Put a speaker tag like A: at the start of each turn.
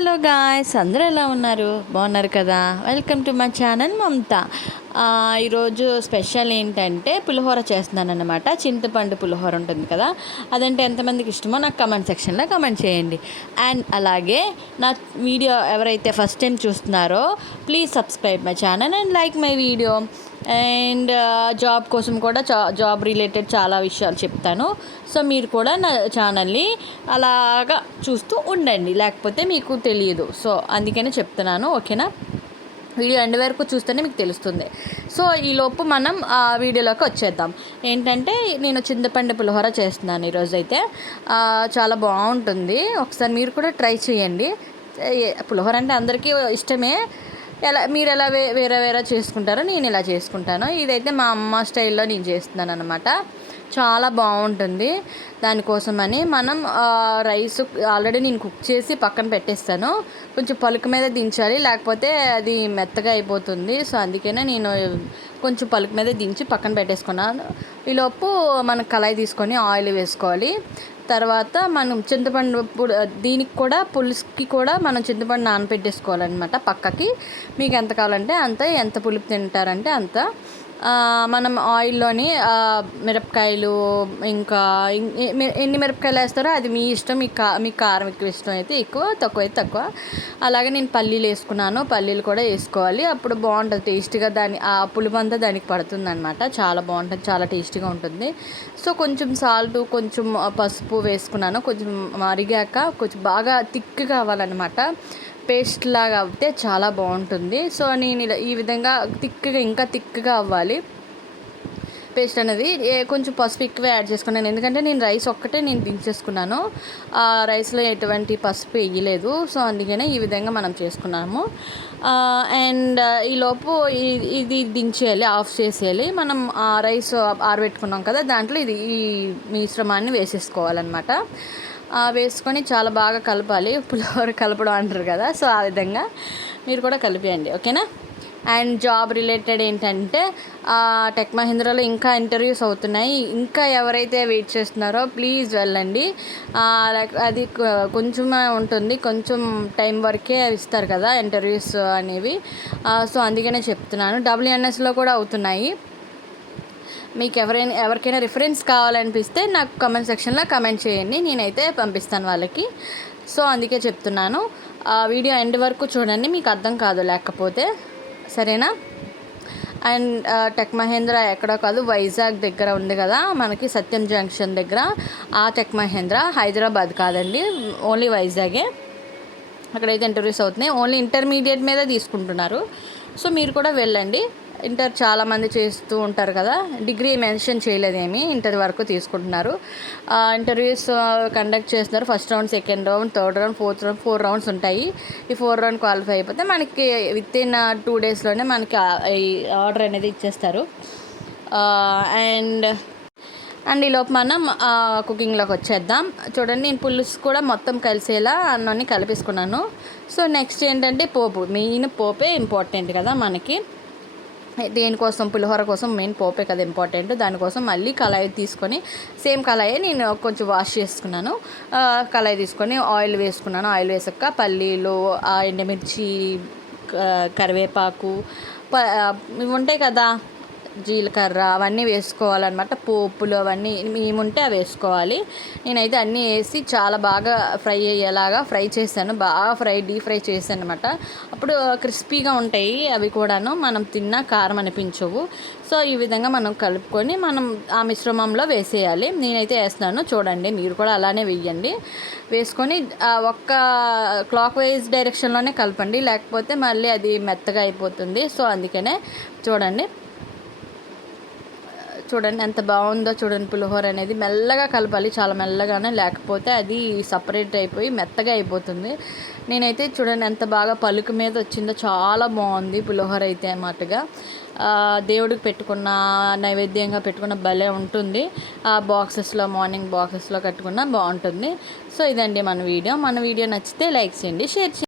A: Hello guys అందరూ ఎలా ఉన్నారు? బాగున్నారు కదా? Welcome to my channel Mamata. ఈరోజు స్పెషల్ ఏంటంటే పులిహోర చేస్తున్నాను అనమాట చింతపండు పులిహోర ఉంటుంది కదా? అదంటే ఎంతమందికి ఇష్టమో నాకు కమెంట్ సెక్షన్లో కమెంట్ చేయండి. అండ్ అలాగే నా వీడియో ఎవరైతే ఫస్ట్ టైం చూస్తున్నారో please subscribe my channel and like my video and job కోసం కూడా జాబ్ రిలేటెడ్ చాలా విషయాలు చెప్తాను. సో మీరు కూడా నా ఛానల్ని అలాగా చూస్తూ ఉండండి. లేకపోతే మీకు తెలియదు. సో అందుకనే చెప్తున్నాను. ఓకేనా? వీడియో ఎండ్ వరకు చూస్తేనే మీకు తెలుస్తుంది. సో ఈలోపు మనం ఆ వీడియోలోకి వచ్చేద్దాం. ఏంటంటే నేను చింతపండు పులిహోర చేస్తున్నాను ఈరోజు అయితే చాలా బాగుంటుంది. ఒకసారి మీరు కూడా ట్రై చేయండి. పులిహోర అంటే అందరికీ ఇష్టమే. ఎలా మీరు ఎలా వే వేరే వేరే చేసుకుంటారో నేను ఇలా చేసుకుంటాను. ఇదైతే మా అమ్మ స్టైల్లో నేను చేస్తున్నాను అనమాట చాలా బాగుంటుంది. దానికోసమని మనం రైస్ ఆల్రెడీ నేను కుక్ చేసి పక్కన పెట్టేస్తాను. కొంచెం పలుకు మీద దించాలి లేకపోతే అది మెత్తగా అయిపోతుంది. సో అందుకనే నేను కొంచెం పలుకు మీద దించి పక్కన పెట్టేసుకున్నాను ఈలోపు మనం కళాయి తీసుకొని ఆయిల్ వేసుకోవాలి. తర్వాత మనం చింతపండు దీనికి కూడా పులుసుకి కూడా మనం చింతపండు నానబెట్టేసుకోవాలన్నమాట పక్కకి. మీకు ఎంత కావాలంటే అంత ఎంత పులుపు తింటారంటే అంత. మనం ఆయిల్లోని మిరపకాయలు ఇంకా ఎన్ని మిరపకాయలు వేస్తారో అది మీ ఇష్టం మీ కా మీ కారం ఎక్కువ ఇష్టం అయితే ఎక్కువ తక్కువ అయితే తక్కువ. అలాగే నేను పల్లీలు వేసుకున్నాను పల్లీలు కూడా వేసుకోవాలి. అప్పుడు బాగుంటుంది టేస్టీగా దాని ఆ పులుపు అంతా దానికి పడుతుంది అనమాట చాలా బాగుంటుంది చాలా టేస్టీగా ఉంటుంది. సో కొంచెం సాల్ట్ కొంచెం పసుపు వేసుకున్నాను. కొంచెం మరిగాక కొంచెం బాగా థిక్ కావాలన్నమాట. పేస్ట్ లాగా అవుతే చాలా బాగుంటుంది. సో నేను ఇలా ఈ విధంగా థిక్గా ఇంకా థిక్గా అవ్వాలి. పేస్ట్ అనేది కొంచెం పసుపు ఎక్కువ యాడ్ చేసుకున్నాను. ఎందుకంటే నేను రైస్ ఒక్కటే నేను దించేసుకున్నాను. ఆ రైస్లో ఎటువంటి పసుపు వేయలేదు. సో అందుకనే ఈ విధంగా మనం చేసుకున్నాము. అండ్ ఈలోపు ఇది దించేయాలి ఆఫ్ చేసేయాలి. మనం ఆ రైస్ ఆరబెట్టుకున్నాం కదా దాంట్లో ఇది ఈ మిశ్రమాన్ని వేసేసుకోవాలన్నమాట. వేసుకొని చాలా బాగా కలపాలి. పులిహోర కలపడం అంటారు కదా సో ఆ విధంగా మీరు కూడా కలిపేయండి ఓకేనా? అండ్ జాబ్ రిలేటెడ్ ఏంటంటే టెక్ మహీంద్రాలో ఇంకా ఇంటర్వ్యూస్ అవుతున్నాయి. ఇంకా ఎవరైతే వెయిట్ చేస్తున్నారో ప్లీజ్ వెళ్ళండి. లైక్ అది కొంచెమే ఉంటుంది. కొంచెం టైం వరకే ఇస్తారు కదా ఇంటర్వ్యూస్ అనేవి. సో అందుకనే చెప్తున్నాను. డబ్ల్యూఎన్ఎస్లో కూడా అవుతున్నాయి. మీకు ఎవరైనా ఎవరికైనా రిఫరెన్స్ కావాలనిపిస్తే నాకు కమెంట్ సెక్షన్లో కమెంట్ చేయండి. నేనైతే పంపిస్తాను వాళ్ళకి. సో అందుకే చెప్తున్నాను. ఆ వీడియో ఎండ్ వరకు చూడండి. మీకు అర్థం కాదు. లేకపోతే సరేనా? అండ్ టెక్ మహేంద్ర ఎక్కడో కాదు వైజాగ్ దగ్గర ఉంది కదా. మనకి సత్యం జంక్షన్ దగ్గర. ఆ టెక్ మహేంద్ర హైదరాబాద్ కాదండి. ఓన్లీ వైజాగే అక్కడైతే ఇంటర్వ్యూస్ అవుతున్నాయి. ఓన్లీ ఇంటర్మీడియట్ మీదే తీసుకుంటున్నారు. సో మీరు కూడా వెళ్ళండి. ఇంటర్ చాలామంది చేస్తూ ఉంటారు కదా డిగ్రీ మెన్షన్ చేయలేదేమి ఇంటర్ వరకు తీసుకుంటున్నారు. ఇంటర్వ్యూస్ కండక్ట్ చేస్తున్నారు. First round second round third round fourth round four rounds ఉంటాయి. ఈ ఫోర్ రౌండ్ క్వాలిఫై అయిపోతే మనకి విత్ ఇన్ టూ డేస్లోనే మనకి ఈ ఆర్డర్ అనేది ఇచ్చేస్తారు. అండ్ అండ్ ఈలోపు మనం కుకింగ్లోకి వచ్చేద్దాం. చూడండి నేను పులుసు కూడా మొత్తం కలిసేలా అన్నీ కలిపేసుకున్నాను. సో నెక్స్ట్ ఏంటంటే పోపు. మెయిన్ పోపే ఇంపార్టెంట్ కదా మనకి. దేనికోసం? పులిహోర కోసం మెయిన్ పోపే కదా ఇంపార్టెంట్. దానికోసం మళ్ళీ కళాయి తీసుకొని సేమ్ కళాయి నేను కొంచెం వాష్ చేసుకున్నాను. కళాయి తీసుకొని ఆయిల్ వేసుకున్నాను. ఆయిల్ వేసాక పల్లీలు ఆ ఎండుమిర్చి కరివేపాకు ప ఇవి ఉంటాయి కదా జీలకర్ర అవన్నీ వేసుకోవాలన్నమాట. పోపులు అవన్నీ మేముంటే అవి వేసుకోవాలి. నేనైతే అన్నీ వేసి చాలా బాగా ఫ్రై అయ్యేలాగా ఫ్రై చేశాను. బాగా ఫ్రై డీప్ ఫ్రై చేశాను అనమాట అప్పుడు క్రిస్పీగా ఉంటాయి అవి కూడాను. మనం తిన్నా కారం అనిపించవు. సో ఈ విధంగా మనం కలుపుకొని మనం ఆ మిశ్రమంలో వేసేయాలి. నేనైతే వేస్తున్నాను. చూడండి మీరు కూడా అలానే వేయండి. వేసుకొని ఒక్క క్లాక్ వైజ్ డైరెక్షన్లోనే కలపండి. లేకపోతే మళ్ళీ అది మెత్తగా అయిపోతుంది. సో అందుకనే చూడండి. చూడండి ఎంత బాగుందో చూడండి పులిహోర అనేది. మెల్లగా కలపాలి చాలా మెల్లగానే. లేకపోతే అది సపరేట్ అయిపోయి మెత్తగా అయిపోతుంది. నేనైతే చూడండి ఎంత బాగా పలుకు మీద వచ్చిందో చాలా బాగుంది పులిహోర అయితే అన్నమాటగా దేవుడికి పెట్టుకున్న నైవేద్యంగా పెట్టుకున్న భలే ఉంటుంది. ఆ బాక్సెస్లో మార్నింగ్ బాక్సెస్లో కట్టుకున్న బాగుంటుంది. సో ఇదండి మన వీడియో. మన వీడియో నచ్చితే లైక్ చేయండి షేర్ చేయండి.